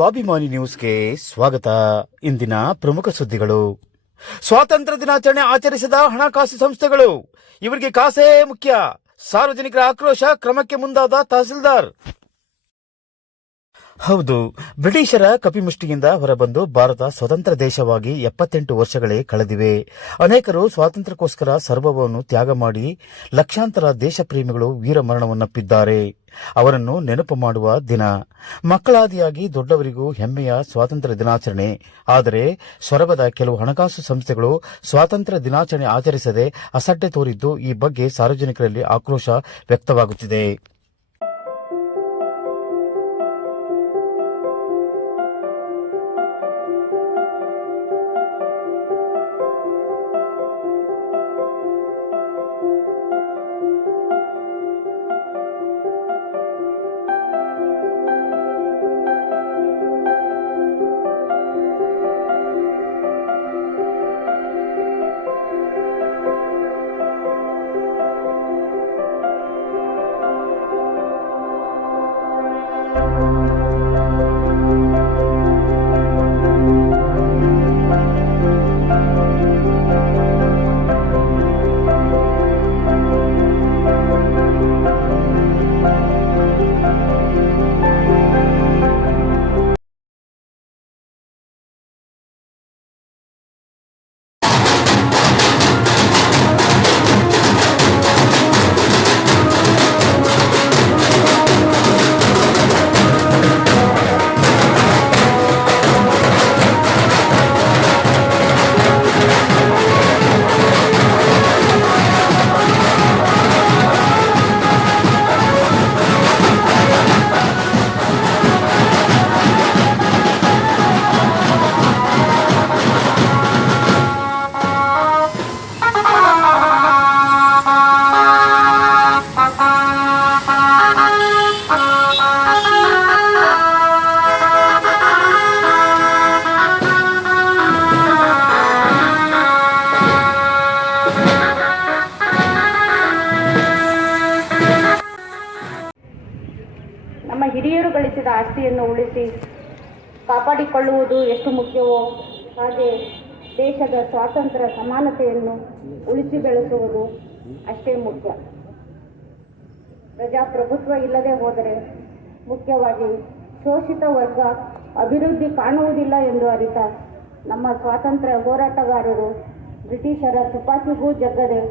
ಸ್ವಾಭಿಮಾನಿ ನ್ಯೂಸ್ಗೆ ಸ್ವಾಗತ. ಇಂದಿನ ಪ್ರಮುಖ ಸುದ್ದಿಗಳು. ಸ್ವಾತಂತ್ರ್ಯ ದಿನಾಚರಣೆ ಆಚರಿಸಿದ ಹಣಕಾಸು ಸಂಸ್ಥೆಗಳು, ಇವರಿಗೆ ಕಾಸೇ ಮುಖ್ಯ. ಸಾರ್ವಜನಿಕರ ಆಕ್ರೋಶ, ಕ್ರಮಕ್ಕೆ ಮುಂದಾದ ತಹಸೀಲ್ದಾರ್. ಹೌದು, ಬ್ರಿಟಿಷರ ಕಪಿಮುಷ್ಟಿಯಿಂದ ಹೊರಬಂದು ಭಾರತ ಸ್ವತಂತ್ರ ದೇಶವಾಗಿ 78 ವರ್ಷಗಳೇ ಕಳೆದಿವೆ. ಅನೇಕರು ಸ್ವಾತಂತ್ರ್ಯಕ್ಕೋಸ್ಕರ ಸರ್ವವನ್ನು ತ್ಯಾಗ ಮಾಡಿ ಲಕ್ಷಾಂತರ ದೇಶಪ್ರೇಮಿಗಳು ವೀರಮರಣವನ್ನಪ್ಪಿದ್ದಾರೆ. ಅವರನ್ನು ನೆನಪು ಮಾಡುವ ದಿನ. ಮಕ್ಕಳಾದಿಯಾಗಿ ದೊಡ್ಡವರಿಗೂ ಹೆಮ್ಮೆಯ ಸ್ವಾತಂತ್ರ್ಯ ದಿನಾಚರಣೆ. ಆದರೆ ಸೊರಬದ ಕೆಲವು ಹಣಕಾಸು ಸಂಸ್ಥೆಗಳು ಸ್ವಾತಂತ್ರ್ಯ ದಿನಾಚರಣೆ ಆಚರಿಸದೆ ಅಸಡ್ಡೆ ತೋರಿದ್ದು, ಈ ಬಗ್ಗೆ ಸಾರ್ವಜನಿಕರಲ್ಲಿ ಆಕ್ರೋಶ ವ್ಯಕ್ತವಾಗುತ್ತಿದೆ. ನಮ್ಮ ಹಿರಿಯರು ಗಳಿಸಿದ ಆಸ್ತಿಯನ್ನು ಉಳಿಸಿ ಕಾಪಾಡಿಕೊಳ್ಳುವುದು ಎಷ್ಟು ಮುಖ್ಯವೋ, ಹಾಗೆ ದೇಶದ ಸ್ವಾತಂತ್ರ್ಯ ಸಮಾನತೆಯನ್ನು ಉಳಿಸಿ ಬೆಳೆಸುವುದು ಅಷ್ಟೇ ಮುಖ್ಯ. ಪ್ರಜಾಪ್ರಭುತ್ವ ಇಲ್ಲದೆ ಹೋದರೆ ಮುಖ್ಯವಾಗಿ ಶೋಷಿತ ವರ್ಗ ಅಭಿವೃದ್ಧಿ ಕಾಣುವುದಿಲ್ಲ ಎಂದು ಅರಿತ ನಮ್ಮ ಸ್ವಾತಂತ್ರ್ಯ ಹೋರಾಟಗಾರರು ಬ್ರಿಟಿಷರ ತುಪಾಕಿಗೂ ಜಗ್ಗದೆ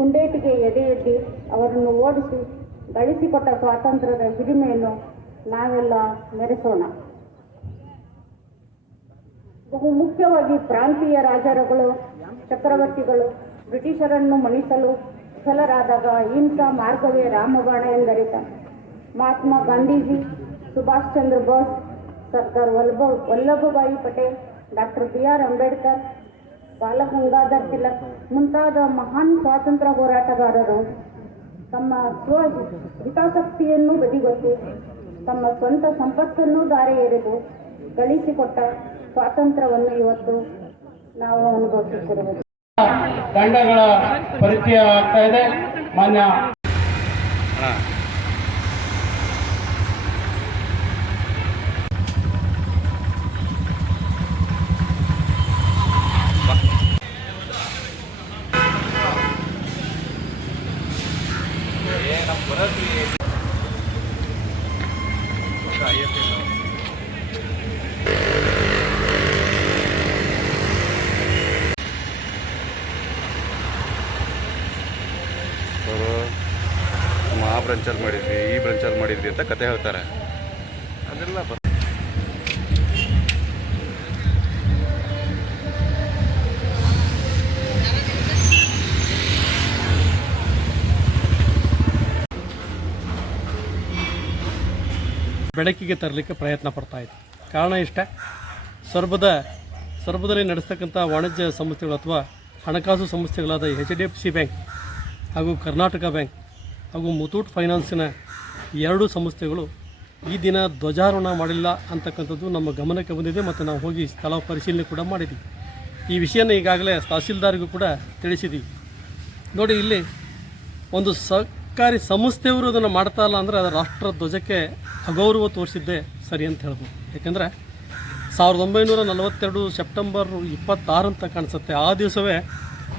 ಗುಂಡೇಟಿಗೆ ಎದೆಯೆಡ್ಡಿ ಅವರನ್ನು ಓಡಿಸಿ ಗಳಿಸಿಕೊಟ್ಟ ಸ್ವಾತಂತ್ರ್ಯದ ಹಿರಿಮೆಯನ್ನು ನಾವೆಲ್ಲ ಮೆರೆಸೋಣ. ಬಹು ಮುಖ್ಯವಾಗಿ ಪ್ರಾಂತೀಯ ರಾಜರುಗಳು, ಚಕ್ರವರ್ತಿಗಳು ಬ್ರಿಟಿಷರನ್ನು ಮಣಿಸಲು ವಿಫಲರಾದಾಗ ಅಹಿಂಸಾ ಮಾರ್ಗವೇ ರಾಮಬಾಣ ಎಂದರಿತ ಮಹಾತ್ಮ ಗಾಂಧೀಜಿ, ಸುಭಾಷ್ ಚಂದ್ರ ಬೋಸ್, ಸರ್ದಾರ್ ವಲ್ಲಭಭಾಯಿ ಪಟೇಲ್, ಡಾಕ್ಟರ್ BR ಅಂಬೇಡ್ಕರ್, ಬಾಲಗಂಗಾಧರ್ ತಿಲಕ್ ಮುಂತಾದ ಮಹಾನ್ ಸ್ವಾತಂತ್ರ್ಯ ಹೋರಾಟಗಾರರು ತಮ್ಮ ಸ್ವ ಹಿತಾಸಕ್ತಿಯನ್ನು ಬದಿಗೊತ್ತಿ ತಮ್ಮ ಸ್ವಂತ ಸಂಪತ್ತನ್ನು ದಾರೆ ಎರೆದು ಗಳಿಸಿಕೊಟ್ಟ ಸ್ವಾತಂತ್ರ್ಯವನ್ನು ಇವತ್ತು ನಾವು ಅನುಭವಿಸುತ್ತಿರುವುದು. ದಂಡಗಳ ಪರಿಚಯ ಆಗ್ತಾ ಇದೆ. ಮಾನ್ಯ ಆ ಬ್ರಂಚಲ್ಲಿ ಮಾಡಿದ್ವಿ, ಈ ಬ್ರಂಚಲ್ಲಿ ಮಾಡಿದ್ವಿ ಅಂತ ಕತೆ ಹೇಳ್ತಾರೆ. ಅದೆಲ್ಲ ಬೆಳಕಿಗೆ ತರಲಿಕ್ಕೆ ಪ್ರಯತ್ನ ಪಡ್ತಾ ಇದೆ. ಕಾರಣ ಇಷ್ಟೇ, ಸೊರಬದಲ್ಲಿ ನಡೆಸ್ತಕ್ಕಂಥ ವಾಣಿಜ್ಯ ಸಂಸ್ಥೆಗಳು ಅಥವಾ ಹಣಕಾಸು ಸಂಸ್ಥೆಗಳಾದ HDFC ಬ್ಯಾಂಕ್ ಹಾಗೂ ಕರ್ನಾಟಕ ಬ್ಯಾಂಕ್ ಹಾಗೂ ಮುಥೂಟ್ ಫೈನಾನ್ಸಿನ ಎರಡೂ ಸಂಸ್ಥೆಗಳು ಈ ದಿನ ಧ್ವಜಾರೋಹಣ ಮಾಡಿಲ್ಲ ಅಂತಕ್ಕಂಥದ್ದು ನಮ್ಮ ಗಮನಕ್ಕೆ ಬಂದಿದೆ ಮತ್ತು ನಾವು ಹೋಗಿ ಸ್ಥಳ ಪರಿಶೀಲನೆ ಕೂಡ ಮಾಡಿದ್ದೀವಿ. ಈ ವಿಷಯನ ಈಗಾಗಲೇ ತಹಸೀಲ್ದಾರ್ಗೂ ಕೂಡ ತಿಳಿಸಿದ್ದೀವಿ. ನೋಡಿ, ಇಲ್ಲಿ ಒಂದು ಸರ್ಕಾರಿ ಸಂಸ್ಥೆಯವರು ಅದನ್ನು ಮಾಡ್ತಾ ಇಲ್ಲ ಅಂದರೆ ಅದು ರಾಷ್ಟ್ರ ಧ್ವಜಕ್ಕೆ ಅಗೌರವ ತೋರಿಸಿದ್ದೇ ಸರಿ ಅಂತ ಹೇಳ್ಬೋದು. ಯಾಕೆಂದರೆ 1942 ಸೆಪ್ಟೆಂಬರ್ 26 ಅಂತ ಕಾಣಿಸುತ್ತೆ. ಆ ದಿವಸವೇ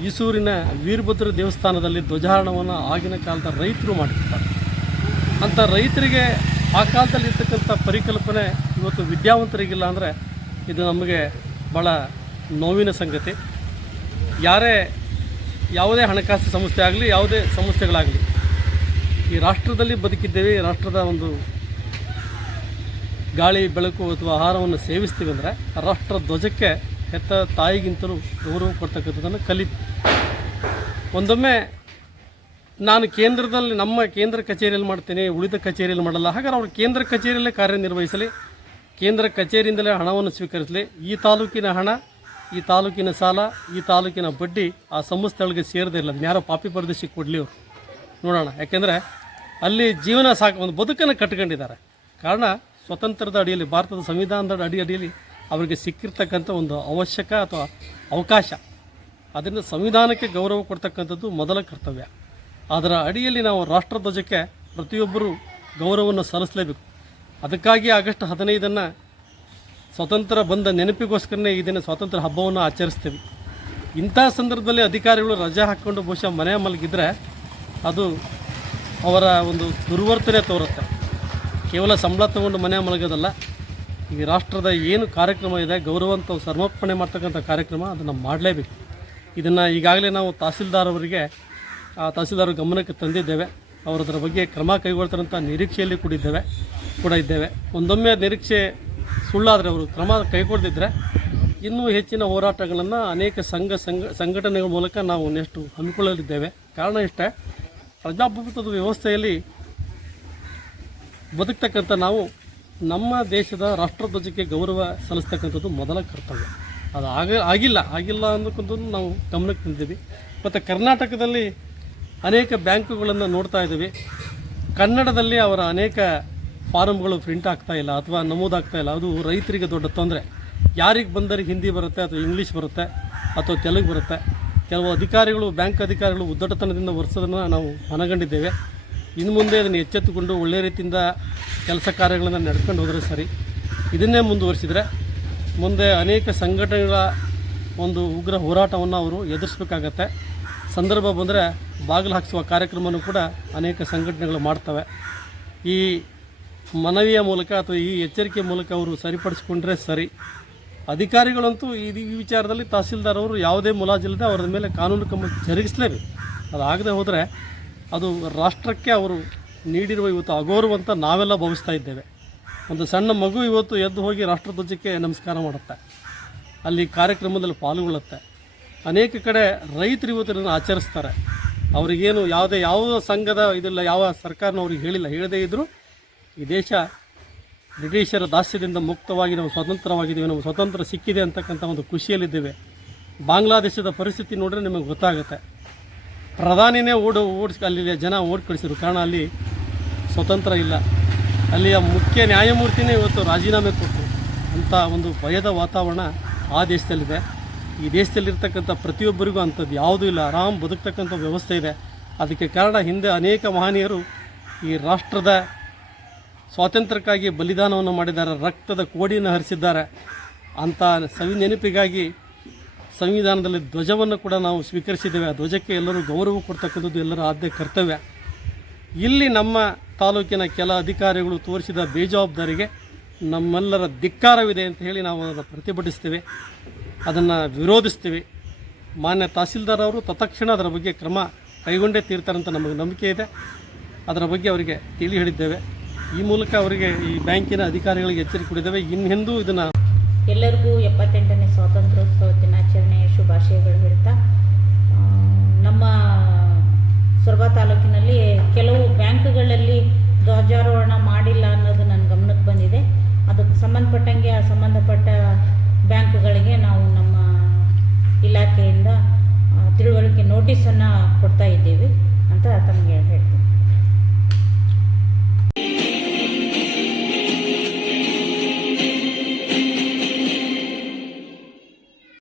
ಈಸೂರಿನ ವೀರಭದ್ರ ದೇವಸ್ಥಾನದಲ್ಲಿ ಧ್ವಜಾರೋಹಣವನ್ನು ಆಗಿನ ಕಾಲದ ರೈತರು ಮಾಡಿರ್ತಾರೆ. ಅಂಥ ರೈತರಿಗೆ ಆ ಕಾಲದಲ್ಲಿ ಇರ್ತಕ್ಕಂಥ ಪರಿಕಲ್ಪನೆ ಇವತ್ತು ವಿದ್ಯಾವಂತರಿಗಿಲ್ಲ ಅಂದರೆ ಇದು ನಮಗೆ ಭಾಳ ನೋವಿನ ಸಂಗತಿ. ಯಾವುದೇ ಹಣಕಾಸು ಸಂಸ್ಥೆ ಆಗಲಿ, ಯಾವುದೇ ಸಂಸ್ಥೆಗಳಾಗಲಿ, ಈ ರಾಷ್ಟ್ರದಲ್ಲಿ ಬದುಕಿದ್ದೇವೆ, ಈ ರಾಷ್ಟ್ರದ ಒಂದು ಗಾಳಿ ಬೆಳಕು ಅಥವಾ ಆಹಾರವನ್ನು ಸೇವಿಸ್ತೀವಿ ಅಂದರೆ ರಾಷ್ಟ್ರ ಧ್ವಜಕ್ಕೆ ಹೆತ್ತ ತಾಯಿಗಿಂತಲೂ ಗೌರವ ಕೊಡ್ತಕ್ಕಂಥದ್ದನ್ನು ಒಂದೊಮ್ಮೆ ನಾನು ಕೇಂದ್ರದಲ್ಲಿ ನಮ್ಮ ಕೇಂದ್ರ ಕಚೇರಿಯಲ್ಲಿ ಮಾಡ್ತೇನೆ, ಉಳಿದ ಕಚೇರಿಯಲ್ಲಿ ಮಾಡಲ್ಲ. ಹಾಗಾದ್ರೆ ಅವರು ಕೇಂದ್ರ ಕಚೇರಿಯಲ್ಲೇ ಕಾರ್ಯನಿರ್ವಹಿಸಲಿ, ಕೇಂದ್ರ ಕಚೇರಿಯಿಂದಲೇ ಹಣವನ್ನು ಸ್ವೀಕರಿಸಲಿ. ಈ ತಾಲೂಕಿನ ಹಣ, ಈ ತಾಲೂಕಿನ ಸಾಲ, ಈ ತಾಲೂಕಿನ ಬಡ್ಡಿ ಆ ಸಂಸ್ಥೆಗಳಿಗೆ ಸೇರದೇ ಇಲ್ಲ. ಯಾರೋ ಪಾಪಿ ಪ್ರದೇಶಕ್ಕೆ ಕೊಡಲಿ ಅವರು ನೋಡೋಣ. ಯಾಕೆಂದರೆ ಅಲ್ಲಿ ಜೀವನ ಒಂದು ಬದುಕನ್ನು ಕಟ್ಕೊಂಡಿದ್ದಾರೆ. ಕಾರಣ ಸ್ವತಂತ್ರದ ಅಡಿಯಲ್ಲಿ, ಭಾರತದ ಸಂವಿಧಾನದ ಅಡಿಯಲ್ಲಿ ಅವರಿಗೆ ಸಿಕ್ಕಿರ್ತಕ್ಕಂಥ ಒಂದು ಅವಶ್ಯಕ ಅಥವಾ ಅವಕಾಶ. ಅದರಿಂದ ಸಂವಿಧಾನಕ್ಕೆ ಗೌರವ ಕೊಡ್ತಕ್ಕಂಥದ್ದು ಮೊದಲ ಕರ್ತವ್ಯ. ಅದರ ಅಡಿಯಲ್ಲಿ ನಾವು ರಾಷ್ಟ್ರಧ್ವಜಕ್ಕೆ ಪ್ರತಿಯೊಬ್ಬರೂ ಗೌರವವನ್ನು ಸಲ್ಲಿಸಲೇಬೇಕು. ಅದಕ್ಕಾಗಿ ಆಗಸ್ಟ್ 15 ಸ್ವತಂತ್ರ ಬಂದ ನೆನಪಿಗೋಸ್ಕರನೇ ಈ ದಿನ ಸ್ವಾತಂತ್ರ್ಯ ಹಬ್ಬವನ್ನು ಆಚರಿಸ್ತೇವೆ. ಇಂಥ ಸಂದರ್ಭದಲ್ಲಿ ಅಧಿಕಾರಿಗಳು ರಜೆ ಹಾಕ್ಕೊಂಡು ಬಹುಶಃ ಮನೆ ಮಲಗಿದ್ರೆ ಅದು ಅವರ ಒಂದು ದುರ್ವರ್ತನೆ ತೋರುತ್ತೆ. ಕೇವಲ ಸಂಬಳ ತಗೊಂಡು ಮನೆ ಮಲಗೋದಲ್ಲ, ಈ ರಾಷ್ಟ್ರದ ಏನು ಕಾರ್ಯಕ್ರಮ ಇದೆ, ಗೌರವ ಅಂತ ಸಮರ್ಪಣೆ ಮಾಡ್ತಕ್ಕಂಥ ಕಾರ್ಯಕ್ರಮ, ಅದನ್ನು ಮಾಡಲೇಬೇಕು. ಇದನ್ನು ಈಗಾಗಲೇ ನಾವು ತಹಸೀಲ್ದಾರ್ ಗಮನಕ್ಕೆ ತಂದಿದ್ದೇವೆ. ಅವರು ಅದರ ಬಗ್ಗೆ ಕ್ರಮ ಕೈಗೊಳ್ತಾರಂಥ ನಿರೀಕ್ಷೆಯಲ್ಲಿ ಕೂಡ ಇದ್ದೇವೆ. ಒಂದೊಮ್ಮೆ ನಿರೀಕ್ಷೆ ಸುಳ್ಳಾದರೆ, ಅವರು ಕ್ರಮ ಕೈಗೊಳ್ಳದಿದ್ದರೆ ಇನ್ನೂ ಹೆಚ್ಚಿನ ಹೋರಾಟಗಳನ್ನು ಅನೇಕ ಸಂಘಟನೆಗಳ ಮೂಲಕ ನಾವು ನೆಕ್ಸ್ಟ್ ಹಮ್ಮಿಕೊಳ್ಳಲಿದ್ದೇವೆ. ಕಾರಣ ಇಷ್ಟೇ, ಪ್ರಜಾಪ್ರಭುತ್ವದ ವ್ಯವಸ್ಥೆಯಲ್ಲಿ ಬದುಕ್ತಕ್ಕಂಥ ನಾವು ನಮ್ಮ ದೇಶದ ರಾಷ್ಟ್ರಧ್ವಜಕ್ಕೆ ಗೌರವ ಸಲ್ಲಿಸ್ತಕ್ಕಂಥದ್ದು ಮೊದಲ ಕರ್ತವ್ಯ. ಅದು ಆಗಿಲ್ಲ ಅನ್ನೋಕ್ಕಂಥದ್ದು ನಾವು ಗಮನಕ್ಕೆ ತಂದಿದ್ದೀವಿ. ಮತ್ತು ಕರ್ನಾಟಕದಲ್ಲಿ ಅನೇಕ ಬ್ಯಾಂಕುಗಳನ್ನು ನೋಡ್ತಾ ಇದ್ದೀವಿ. ಕನ್ನಡದಲ್ಲಿ ಅವರ ಅನೇಕ ಫಾರಮ್ಗಳು ಪ್ರಿಂಟ್ ಆಗ್ತಾಯಿಲ್ಲ ಅಥವಾ ನಮೂದಾಗ್ತಾ ಇಲ್ಲ. ಅದು ರೈತರಿಗೆ ದೊಡ್ಡ ತೊಂದರೆ. ಯಾರಿಗೆ ಬಂದರಿಗೆ ಹಿಂದಿ ಬರುತ್ತೆ ಅಥವಾ ಇಂಗ್ಲೀಷ್ ಬರುತ್ತೆ ಅಥವಾ ತೆಲುಗು ಬರುತ್ತೆ. ಕೆಲವು ಬ್ಯಾಂಕ್ ಅಧಿಕಾರಿಗಳು ಉದ್ದಟತನದಿಂದ ವರ್ಸೋದನ್ನು ನಾವು ಮನಗಂಡಿದ್ದೇವೆ. ಇನ್ನು ಮುಂದೆ ಅದನ್ನು ಎಚ್ಚೆತ್ತುಕೊಂಡು ಒಳ್ಳೆಯ ರೀತಿಯಿಂದ ಕೆಲಸ ಕಾರ್ಯಗಳನ್ನು ನಡ್ಕೊಂಡು ಹೋದರೆ ಸರಿ. ಇದನ್ನೇ ಮುಂದುವರಿಸಿದರೆ ಮುಂದೆ ಅನೇಕ ಸಂಘಟನೆಗಳ ಒಂದು ಉಗ್ರ ಹೋರಾಟವನ್ನು ಅವರು ಎದುರಿಸಬೇಕಾಗತ್ತೆ. ಸಂದರ್ಭ ಬಂದರೆ ಬಾಗಿಲು ಹಾಕಿಸುವ ಕಾರ್ಯಕ್ರಮವನ್ನು ಕೂಡ ಅನೇಕ ಸಂಘಟನೆಗಳು ಮಾಡ್ತವೆ. ಈ ಮನವಿಯ ಮೂಲಕ ಅಥವಾ ಈ ಎಚ್ಚರಿಕೆ ಮೂಲಕ ಅವರು ಸರಿಪಡಿಸಿಕೊಂಡ್ರೆ ಸರಿ. ಅಧಿಕಾರಿಗಳಂತೂ ಈ ವಿಚಾರದಲ್ಲಿ ತಹಸೀಲ್ದಾರ್ ಅವರು ಯಾವುದೇ ಮುಲಾಜಿಲ್ಲದೆ ಅವರ ಮೇಲೆ ಕಾನೂನು ಕ್ರಮ ಜರುಗಿಸಲೇಬೇಕು. ಅದಾಗದೆ ಹೋದರೆ ಅದು ರಾಷ್ಟ್ರಕ್ಕೆ ಅವರು ನೀಡಿರುವ ಇವತ್ತು ಅಗೌರವ ಅಂತ ನಾವೆಲ್ಲ ಭಾವಿಸ್ತಾ ಇದ್ದೇವೆ. ಒಂದು ಸಣ್ಣ ಮಗು ಇವತ್ತು ಎದ್ದು ಹೋಗಿ ರಾಷ್ಟ್ರಧ್ವಜಕ್ಕೆ ನಮಸ್ಕಾರ ಮಾಡುತ್ತೆ, ಅಲ್ಲಿ ಕಾರ್ಯಕ್ರಮದಲ್ಲಿ ಪಾಲ್ಗೊಳ್ಳುತ್ತೆ. ಅನೇಕ ಕಡೆ ರೈತರು ಇವತ್ತು ಇದನ್ನು ಆಚರಿಸ್ತಾರೆ. ಅವರಿಗೇನು ಯಾವ ಸಂಘದ ಇದಿಲ್ಲ, ಯಾವ ಸರ್ಕಾರನೂ ಅವ್ರಿಗೆ ಹೇಳದೇ ಇದ್ದರೂ ಈ ದೇಶ ಬ್ರಿಟಿಷರ ದಾಸ್ಯದಿಂದ ಮುಕ್ತವಾಗಿ ನಾವು ಸ್ವತಂತ್ರವಾಗಿದ್ದೇವೆ, ನಾವು ಸ್ವತಂತ್ರ ಸಿಕ್ಕಿದೆ ಅಂತಕ್ಕಂಥ ಒಂದು ಖುಷಿಯಲ್ಲಿದ್ದೇವೆ. ಬಾಂಗ್ಲಾದೇಶದ ಪರಿಸ್ಥಿತಿ ನೋಡಿದ್ರೆ ನಿಮಗೆ ಗೊತ್ತಾಗುತ್ತೆ. ಪ್ರಧಾನಿನೇ ಅಲ್ಲಿಯ ಜನ ಕಳಿಸಿದ್ರು. ಕಾರಣ ಅಲ್ಲಿ ಸ್ವತಂತ್ರ ಇಲ್ಲ. ಅಲ್ಲಿಯ ಮುಖ್ಯ ನ್ಯಾಯಮೂರ್ತಿನೇ ಇವತ್ತು ರಾಜೀನಾಮೆ ಕೊಟ್ಟರು. ಅಂಥ ಒಂದು ಭಯದ ವಾತಾವರಣ ಆ ದೇಶದಲ್ಲಿದೆ. ಈ ದೇಶದಲ್ಲಿರ್ತಕ್ಕಂಥ ಪ್ರತಿಯೊಬ್ಬರಿಗೂ ಅಂಥದ್ದು ಯಾವುದೂ ಇಲ್ಲ, ಆರಾಮ್ ಬದುಕ್ತಕ್ಕಂಥ ವ್ಯವಸ್ಥೆ ಇದೆ. ಅದಕ್ಕೆ ಕಾರಣ ಹಿಂದೆ ಅನೇಕ ಮಹನೀಯರು ಈ ರಾಷ್ಟ್ರದ ಸ್ವಾತಂತ್ರ್ಯಕ್ಕಾಗಿ ಬಲಿದಾನವನ್ನು ಮಾಡಿದ್ದಾರೆ, ರಕ್ತದ ಕೋಡಿಯನ್ನು ಹರಿಸಿದ್ದಾರೆ. ಅಂಥ ನೆನಪಿಗಾಗಿ ಸಂವಿಧಾನದಲ್ಲಿ ಧ್ವಜವನ್ನು ಕೂಡ ನಾವು ಸ್ವೀಕರಿಸಿದ್ದೇವೆ. ಆ ಧ್ವಜಕ್ಕೆ ಎಲ್ಲರೂ ಗೌರವ ಕೊಡ್ತಕ್ಕಂಥದ್ದು ಎಲ್ಲರ ಆದ್ಯ ಕರ್ತವ್ಯ. ಇಲ್ಲಿ ನಮ್ಮ ತಾಲೂಕಿನ ಕೆಲ ಅಧಿಕಾರಿಗಳು ತೋರಿಸಿದ ಬೇಜವಾಬ್ದಾರಿಗೆ ನಮ್ಮೆಲ್ಲರ ಧಿಕ್ಕಾರವಿದೆ ಅಂತ ಹೇಳಿ ನಾವು ಅದನ್ನು ಪ್ರತಿಭಟಿಸ್ತೀವಿ, ಅದನ್ನು ವಿರೋಧಿಸ್ತೀವಿ. ಮಾನ್ಯ ತಹಸೀಲ್ದಾರ್ ಅವರು ತತ್ಕ್ಷಣ ಅದರ ಬಗ್ಗೆ ಕ್ರಮ ಕೈಗೊಂಡೇ ತೀರ್ತಾರಂತ ನಮಗೆ ನಂಬಿಕೆ ಇದೆ. ಅದರ ಬಗ್ಗೆ ಅವರಿಗೆ ತಿಳಿ ಹೇಳಿದ್ದೇವೆ. ಈ ಮೂಲಕ ಅವರಿಗೆ, ಈ ಬ್ಯಾಂಕಿನ ಅಧಿಕಾರಿಗಳಿಗೆ ಎಚ್ಚರಿಕೆ ಕೊಟ್ಟಿದ್ದೇವೆ. ಇನ್ನೆಂದೂ ಇದನ್ನು ಎಲ್ಲರಿಗೂ 78ನೇ ಸ್ವಾತಂತ್ರ್ಯೋತ್ಸವ ದಿನಾಚರಣೆಯ ಶುಭಾಶಯಗಳು ಹೇಳ್ತಾ, ನಮ್ಮ ಸೊರಬ ತಾಲೂಕಿನಲ್ಲಿ ಕೆಲವು ಬ್ಯಾಂಕ್ಗಳಲ್ಲಿ ಧ್ವಜಾರೋಹಣ ಮಾಡಿಲ್ಲ ಅನ್ನೋದು ನನ್ನ ಗಮನಕ್ಕೆ ಬಂದಿದೆ. ಅದಕ್ಕೆ ಸಂಬಂಧಪಟ್ಟಂಗೆ ಆ ಸಂಬಂಧಪಟ್ಟ ಬ್ಯಾಂಕ್ಗಳಿಗೆ ನಾವು ನಮ್ಮ ಇಲಾಖೆಯಿಂದ ತಿಳುವಳಿಕೆ ನೋಟಿಸನ್ನು ಕೊಡ್ತಾ ಇದ್ದೀವಿ ಅಂತ ತಮಗೆ ಹೇಳ್ತೀನಿ.